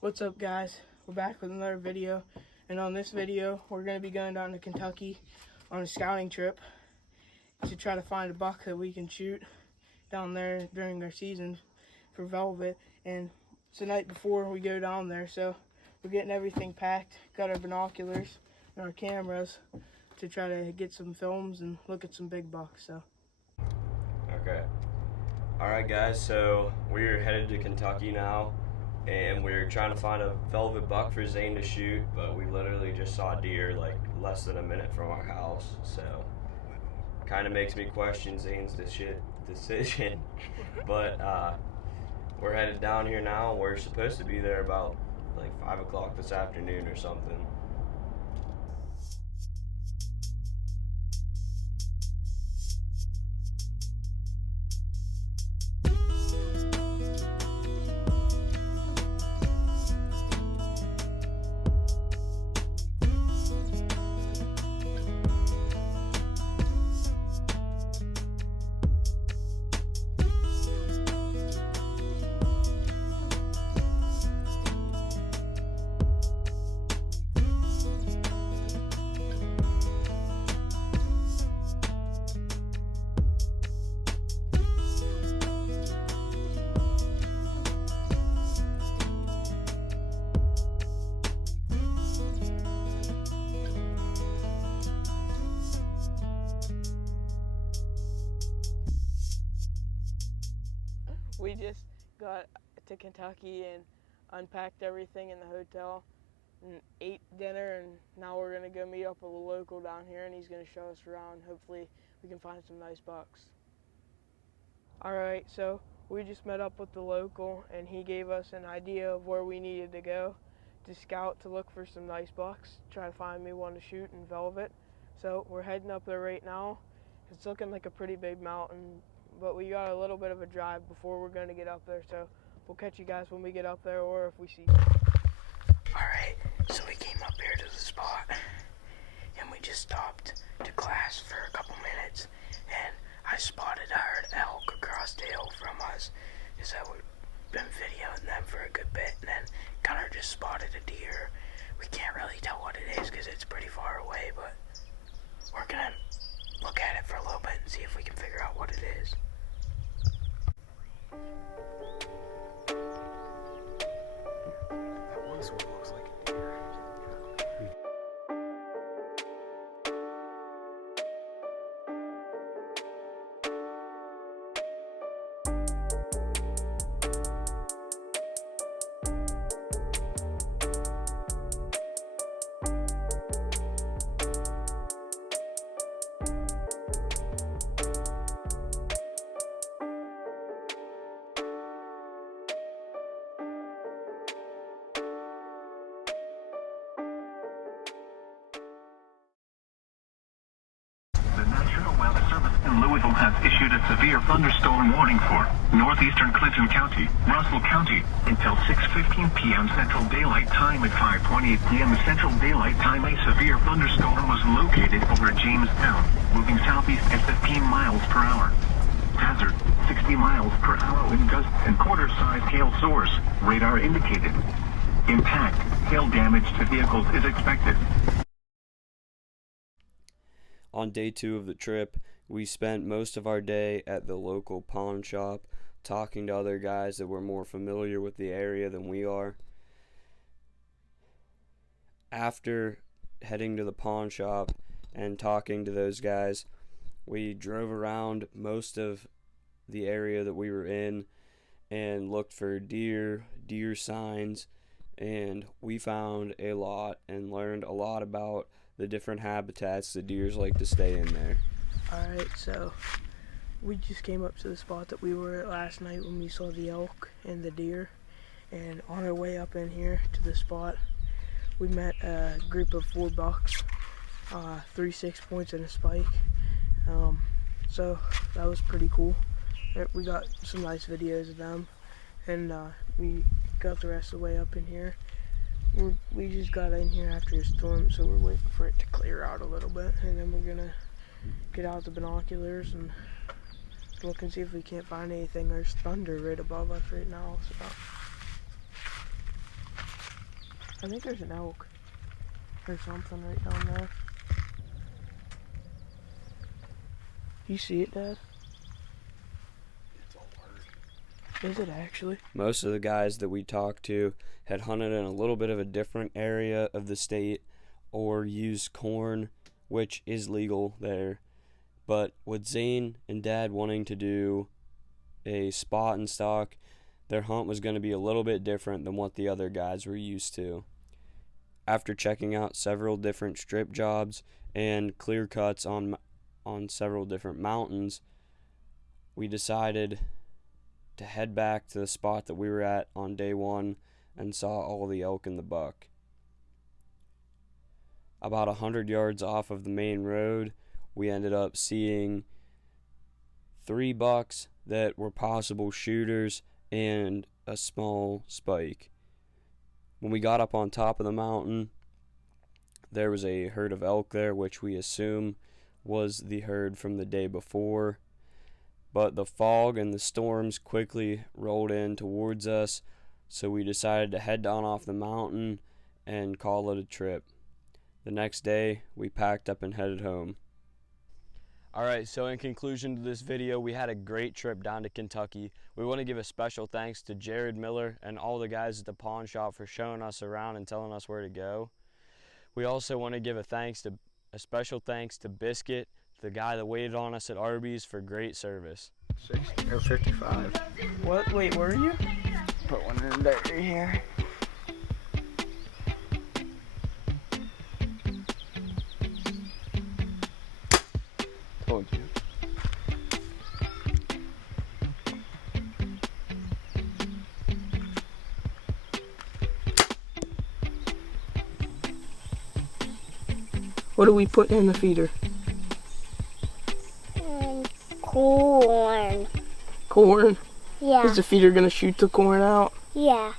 What's up, guys? We're back with another video, and on this video we're going to be going down to Kentucky on a scouting trip to try to find a buck that we can shoot down there during our season for velvet. And it's the night before we go down there, so we're getting everything packed, got our binoculars and our cameras to try to get some films and look at some big bucks. So okay, all right guys, so we're headed to Kentucky now, and we're trying to find a velvet buck for Zane to shoot, but we literally just saw a deer like less than a minute from our house, so kind of makes me question Zane's decision. But we're headed down here now. We're supposed to be there about like 5 o'clock this afternoon or something. we just got to Kentucky and unpacked everything in the hotel and ate dinner, and now we're gonna go meet up with a local down here, and he's gonna show us around. Hopefully we can find some nice bucks. Alright, so we just met up with the local, and he gave us an idea of where we needed to go to scout to look for some nice bucks, try to find me one to shoot in velvet. So we're heading up there right now. It's looking like a pretty big mountain, but we got a little bit of a drive before we're going to get up there, so we'll catch you guys when we get up there, or if we see you. Alright, so we came up here to the spot, and we just stopped to class for a couple minutes, and I spotted a herd elk across the hill from us, so we've been videoing them for a good bit, and then Gunnar just spotted a deer. We can't really tell what it is because it's pretty far away, but we're gonna look at it for a little bit and see if we can figure out what it is. That one sort of looks like a deer. In Louisville has issued a severe thunderstorm warning for northeastern Clinton County, Russell County, until 6:15 p.m. Central Daylight Time. At 5:28 p.m. Central Daylight Time, a severe thunderstorm was located over Jamestown, moving southeast at 15 miles per hour. Hazard, 60 miles per hour wind gusts and quarter-size hail source, radar indicated. Impact, hail damage to vehicles is expected. On day 2 of the trip, we spent most of our day at the local pawn shop talking to other guys that were more familiar with the area than we are. After heading to the pawn shop and talking to those guys, we drove around most of the area that we were in and looked for deer signs, and we found a lot and learned a lot about the different habitats the deers like to stay in there. Alright, so we just came up to the spot that we were at last night when we saw the elk and the deer, and on our way up in here to the spot, we met a group of 4 bucks, 3 6-points and a spike, so that was pretty cool. We got some nice videos of them, and we got the rest of the way up in here. We just got in here after a storm, so we're waiting for it to clear out a little bit, and then we're gonna get out the binoculars and look and see if we can't find anything. There's thunder right above us right now, so I think there's an elk or something right down there. You see it, Dad? It's all hurt. Is it actually? Most of the guys that we talked to had hunted in a little bit of a different area of the state or used corn, which is legal there. But with Zane and Dad wanting to do a spot and stock, their hunt was going to be a little bit different than what the other guys were used to. After checking out several different strip jobs and clear cuts on several different mountains, we decided to head back to the spot that we were at on day one and saw all the elk and the buck. About 100 yards off of the main road, we ended up seeing 3 bucks that were possible shooters and a small spike. When we got up on top of the mountain, there was a herd of elk there, which we assume was the herd from the day before. But the fog and the storms quickly rolled in towards us, so we decided to head down off the mountain and call it a trip. The next day, we packed up and headed home. Alright, so in conclusion to this video, we had a great trip down to Kentucky. We want to give a special thanks to Jared Miller and all the guys at the pawn shop for showing us around and telling us where to go. We also want to give a special thanks to Biscuit, the guy that waited on us at Arby's, for great service. 60 or 55. What? Wait, where are you? Put one in there here. Told you. What are we putting in the feeder? Corn. Corn? Yeah. Is the feeder gonna shoot the corn out? Yeah.